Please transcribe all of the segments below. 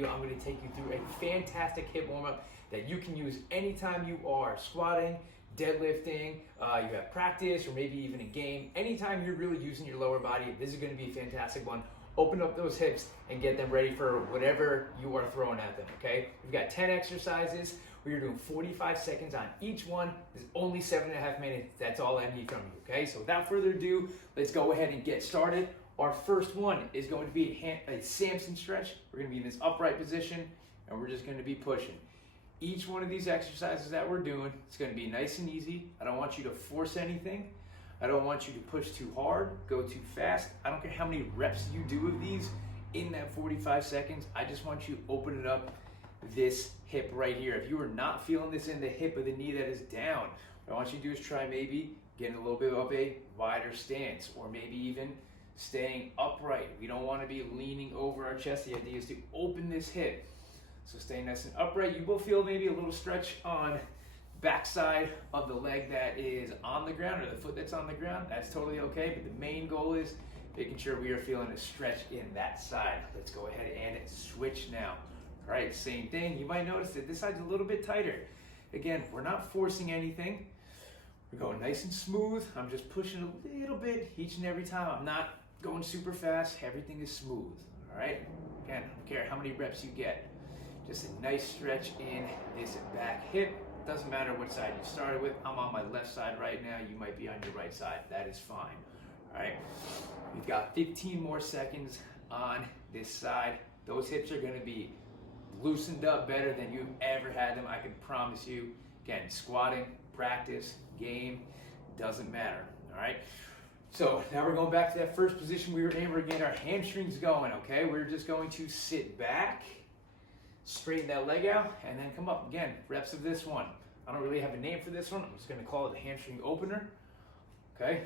video, I'm going to take you through a fantastic hip warm-up that you can use anytime you are squatting, deadlifting, you have practice, or maybe even a game. Anytime you're really using your lower body, this is going to be a fantastic one. Open up those hips and get them ready for whatever you are throwing at them, okay? We've got 10 exercises. We're doing 45 seconds on each one. There's only 7.5 minutes. That's all I need from you, okay? So without further ado, let's go ahead and get started. Our first one is going to be a Samson stretch. We're going to be in this upright position, and we're just going to be pushing. Each one of these exercises that we're doing, it's going to be nice and easy. I don't want you to force anything. I don't want you to push too hard, go too fast. I don't care how many reps you do of these in that 45 seconds. I just want you to open it up this hip right here. If you are not feeling this in the hip of the knee that is down, what I want you to do is try maybe getting a little bit of a wider stance, or maybe even staying upright. We don't want to be leaning over our chest. The idea is to open this hip. So staying nice and upright. You will feel maybe a little stretch on backside of the leg that is on the ground, or the foot that's on the ground. That's totally okay, but the main goal is making sure we are feeling a stretch in that side. Let's go ahead and switch now. All right, same thing. You might notice that this side's a little bit tighter. Again, we're not forcing anything. We're going nice and smooth. I'm just pushing a little bit each and every time. I'm not going super fast. Everything is smooth. All right? Again, I don't care how many reps you get. Just a nice stretch in this back hip. Doesn't matter what side you started with. I'm on my left side right now. You might be on your right side. That is fine. All right? We've got 15 more seconds on this side. Those hips are going to be loosened up better than you've ever had them. I can promise you. Again, squatting, practice, game, doesn't matter. All right? So now we're going back to that first position we were in. We're getting our hamstrings going, okay? We're just going to sit back, straighten that leg out, and then come up. Again, reps of this one. I don't really have a name for this one. I'm just going to call it the hamstring opener. Okay?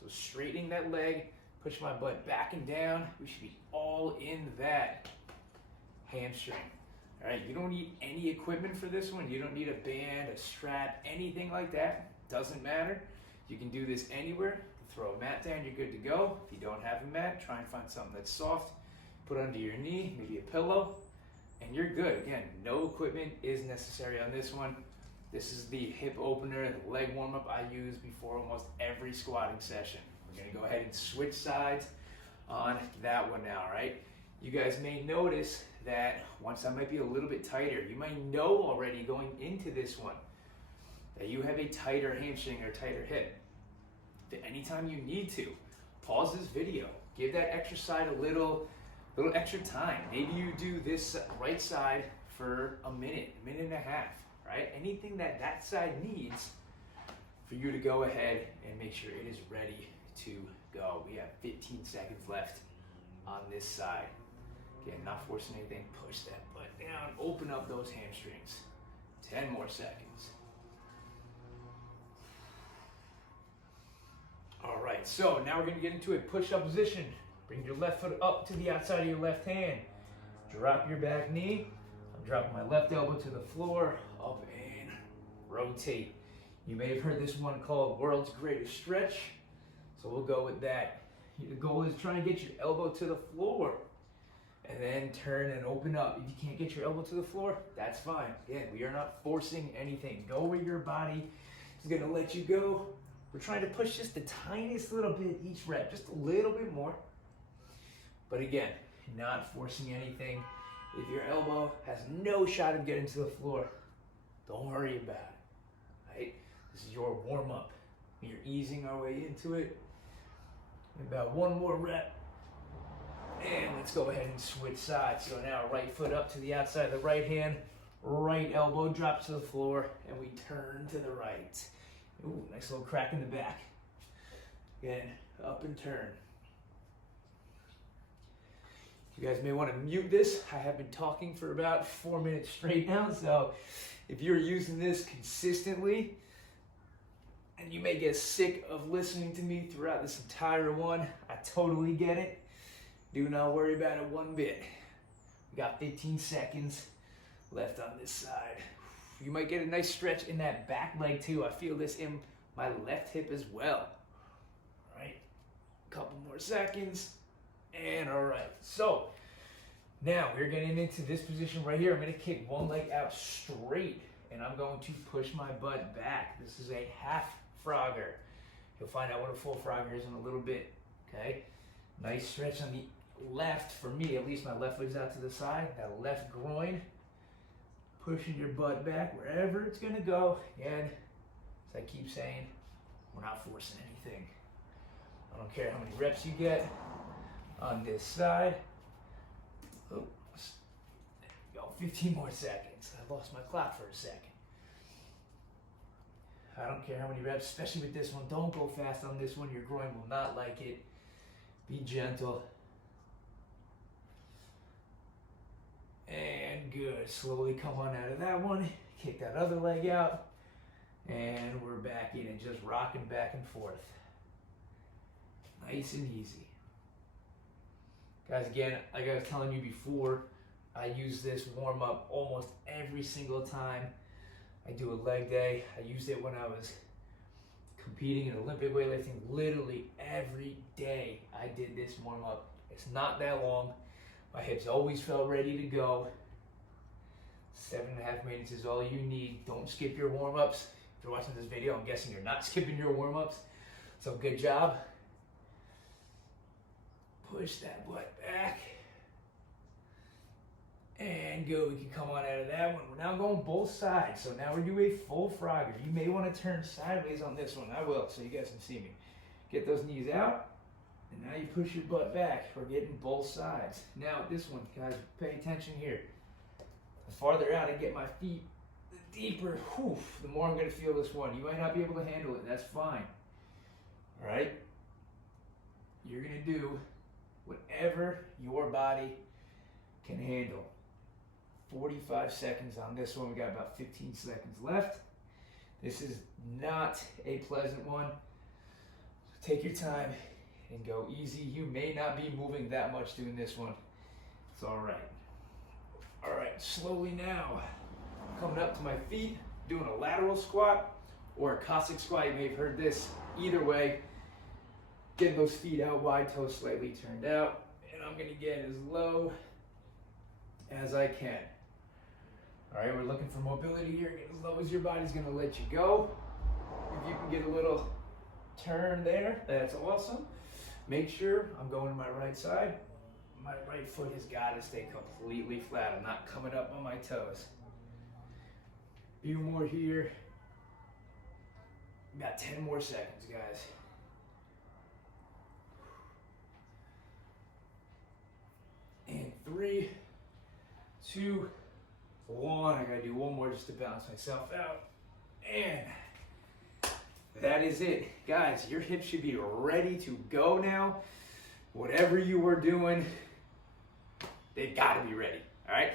So straightening that leg, push my butt back and down. We should be all in that hamstring. All right? You don't need any equipment for this one. You don't need a band, a strap, anything like that. Doesn't matter. You can do this anywhere. Throw a mat down, you're good to go. If you don't have a mat, try and find something that's soft. Put under your knee, maybe a pillow, and you're good. Again, no equipment is necessary on this one. This is the hip opener, the leg warm-up I use before almost every squatting session. We're gonna go ahead and switch sides on that one now, right? You guys may notice that once I might be a little bit tighter, you might know already going into this one that you have a tighter hamstring or tighter hip. Anytime you need to, pause this video, give that extra side a little extra time. Maybe you do this right side for a minute and a half, right? Anything that side needs for you to go ahead and make sure it is ready to go. We have 15 seconds left on this side. Again, not forcing anything, push that butt down, open up those hamstrings. 10 more seconds. All right, so now we're gonna get into a push-up position. Bring your left foot up to the outside of your left hand. Drop your back knee. I'm dropping my left elbow to the floor, up and rotate. You may have heard this one called World's Greatest Stretch, so we'll go with that. The goal is trying to get your elbow to the floor and then turn and open up. If you can't get your elbow to the floor, that's fine. Again, we are not forcing anything. Go where your body is gonna let you go. We're trying to push just the tiniest little bit each rep, just a little bit more. But again, not forcing anything. If your elbow has no shot of getting to the floor, don't worry about it, right? This is your warm up. You're easing our way into it. About one more rep. And let's go ahead and switch sides. So now right foot up to the outside of the right hand, right elbow drops to the floor, and we turn to the right. Ooh, nice little crack in the back. Again, up and turn. You guys may want to mute this. I have been talking for about 4 minutes straight now, so if you're using this consistently, and you may get sick of listening to me throughout this entire one, I totally get it. Do not worry about it one bit. We got 15 seconds left on this side. You might get a nice stretch in that back leg too. I feel this in my left hip as well. All right, a couple more seconds. And all right, so Now we're getting into this position right here. I'm gonna kick one leg out straight and I'm going to push my butt back. This is a half frogger. You'll find out what a full frogger is in a little bit, okay? Nice stretch on the left, for me at least, my left leg's out to the side, that left groin, pushing your butt back wherever it's gonna go. Again, as I keep saying, we're not forcing anything. I don't care how many reps you get on this side. Oh, there we go, 15 more seconds. I lost my clock for a second. I don't care how many reps, especially with this one. Don't go fast on this one. Your groin will not like it. Be gentle. And good. Slowly come on out of that one. Kick that other leg out. And we're back in and just rocking back and forth. Nice and easy. Guys, again, like I was telling you before, I use this warm up almost every single time I do a leg day. I used it when I was competing in Olympic weightlifting. Literally every day I did this warm up. It's not that long. My hips always felt ready to go. 7.5 minutes is all you need. Don't skip your warm ups. If you're watching this video, I'm guessing you're not skipping your warm ups. So good job. Push that butt back. And good, we can come on out of that one. We're now going both sides. So now we're doing a full frogger. You may want to turn sideways on this one. I will, so you guys can see me. Get those knees out. And now you push your butt back. We're getting both sides. Now this one, guys, pay attention here. The farther out I get my feet, the deeper, the more I'm going to feel this one. You might not be able to handle it. That's fine. All right? You're going to do whatever your body can handle. 45 seconds on this one. We got about 15 seconds left. This is not a pleasant one. So take your time and go easy. You may not be moving that much doing this one. It's all right. All right, slowly now. Coming up to my feet, doing a lateral squat or a Cossack squat. You may have heard this. Either way, getting those feet out wide, toes slightly turned out. And I'm gonna get as low as I can. All right, we're looking for mobility here. Get as low as your body's gonna let you go. If you can get a little turn there, that's awesome. Make sure I'm going to my right side. My right foot has got to stay completely flat. I'm not coming up on my toes. Few more here. Got 10 more seconds, guys. And 3, 2, 1. I gotta do one more just to balance myself out. And that is it. Guys, your hips should be ready to go now. Whatever you were doing, they've got to be ready. All right?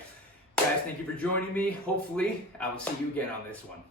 Guys, thank you for joining me. Hopefully, I will see you again on this one.